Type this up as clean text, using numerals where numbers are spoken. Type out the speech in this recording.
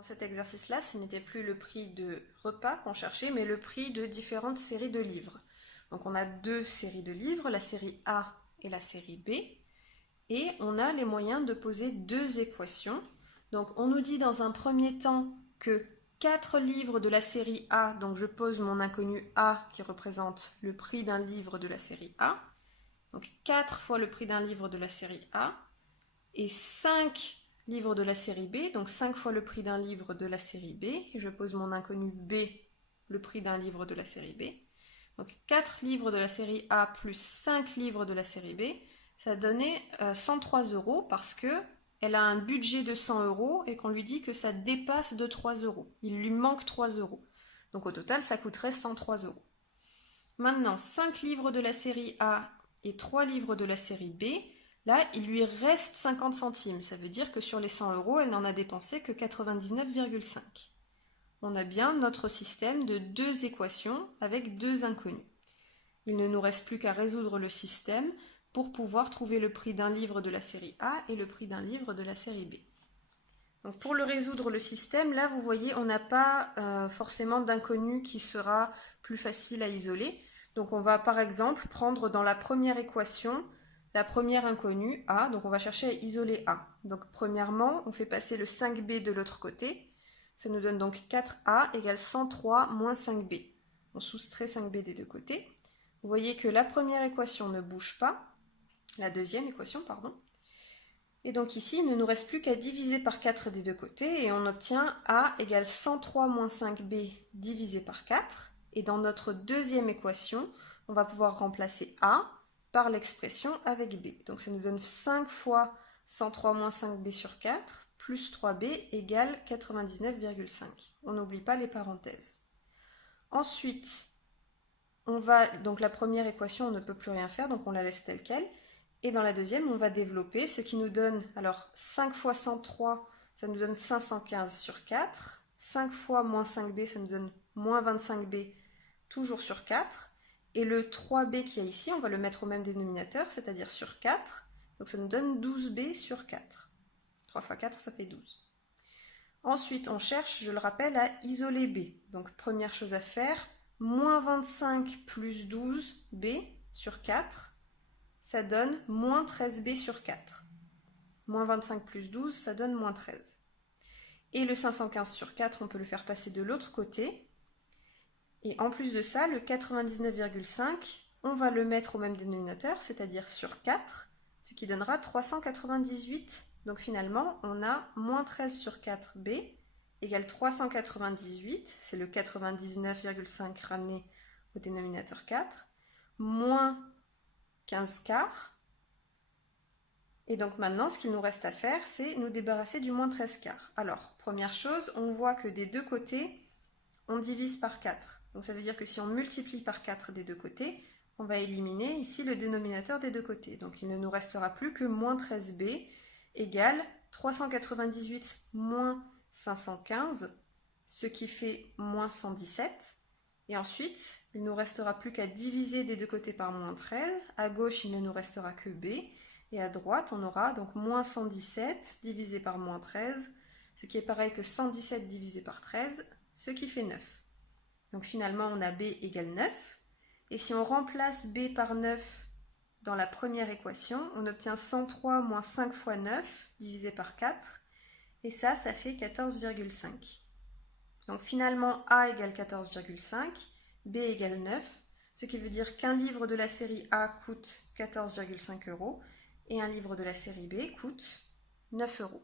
Dans cet exercice-là, ce n'était plus le prix de repas qu'on cherchait, mais le prix de différentes séries de livres. Donc on a deux séries de livres, la série A et la série B, et on a les moyens de poser deux équations. Donc on nous dit dans un premier temps que 4 livres de la série A, donc je pose mon inconnu A qui représente le prix d'un livre de la série A, donc 4 fois le prix d'un livre de la série A, et 5 livres de la série B, donc 5 fois le prix d'un livre de la série B, et je pose mon inconnu B, le prix d'un livre de la série B. Donc 4 livres de la série A plus 5 livres de la série B, ça donnait 103 € parce qu'elle a un budget de 100 € et qu'on lui dit que ça dépasse de 3 €. Il lui manque 3 €. Donc au total, ça coûterait 103 €. Maintenant, 5 livres de la série A et 3 livres de la série B, là, il lui reste 50 centimes. Ça veut dire que sur les 100 €, elle n'en a dépensé que 99,5. On a bien notre système de deux équations avec deux inconnus. Il ne nous reste plus qu'à résoudre le système pour pouvoir trouver le prix d'un livre de la série A et le prix d'un livre de la série B. Donc pour le résoudre le système, là vous voyez, on n'a pas forcément d'inconnu qui sera plus facile à isoler. Donc on va par exemple prendre dans la première équation la première inconnue A, donc on va chercher à isoler A. Donc premièrement, on fait passer le 5B de l'autre côté. Ça nous donne donc 4A égale 103 moins 5B. On soustrait 5B des deux côtés. Vous voyez que la première équation ne bouge pas, la deuxième équation, pardon. Et donc ici, il ne nous reste plus qu'à diviser par 4 des deux côtés et on obtient A égale 103 moins 5B divisé par 4. Et dans notre deuxième équation, on va pouvoir remplacer A par l'expression avec B. Donc ça nous donne 5 fois 103 moins 5B sur 4 plus 3B égale 99,5. On n'oublie pas les parenthèses. Ensuite, donc la première équation, on ne peut plus rien faire, donc on la laisse telle quelle. Et dans la deuxième, on va développer, ce qui nous donne, alors 5 fois 103, ça nous donne 515 sur 4. 5 fois moins 5B, ça nous donne moins 25B, toujours sur 4. Et le 3B qu'il y a ici, on va le mettre au même dénominateur, c'est-à-dire sur 4. Donc ça nous donne 12B sur 4. 3 fois 4, ça fait 12. Ensuite, on cherche, je le rappelle, à isoler B. Donc première chose à faire, moins 25 plus 12B sur 4, ça donne moins 13B sur 4. Moins 25 plus 12, ça donne moins 13. Et le 515 sur 4, on peut le faire passer de l'autre côté. Et en plus de ça, le 99,5, on va le mettre au même dénominateur, c'est-à-dire sur 4, ce qui donnera 398. Donc finalement, on a moins 13 sur 4B égale 398, c'est le 99,5 ramené au dénominateur 4, moins 15 quarts. Et donc maintenant, ce qu'il nous reste à faire, c'est nous débarrasser du moins 13 quarts. Alors, première chose, on voit que des deux côtés, on divise par 4. Donc ça veut dire que si on multiplie par 4 des deux côtés, on va éliminer ici le dénominateur des deux côtés. Donc il ne nous restera plus que moins 13B égale 398 moins 515, ce qui fait moins 117. Et ensuite, il ne nous restera plus qu'à diviser des deux côtés par moins 13. À gauche, il ne nous restera que B. Et à droite, on aura donc moins 117 divisé par moins 13, ce qui est pareil que 117 divisé par 13, ce qui fait 9. Donc finalement, on a B égale 9. Et si on remplace B par 9 dans la première équation, on obtient 103 moins 5 fois 9 divisé par 4. Et ça fait 14,5. Donc finalement, A égale 14,5, B égale 9, ce qui veut dire qu'un livre de la série A coûte 14,5 € et un livre de la série B coûte 9 €.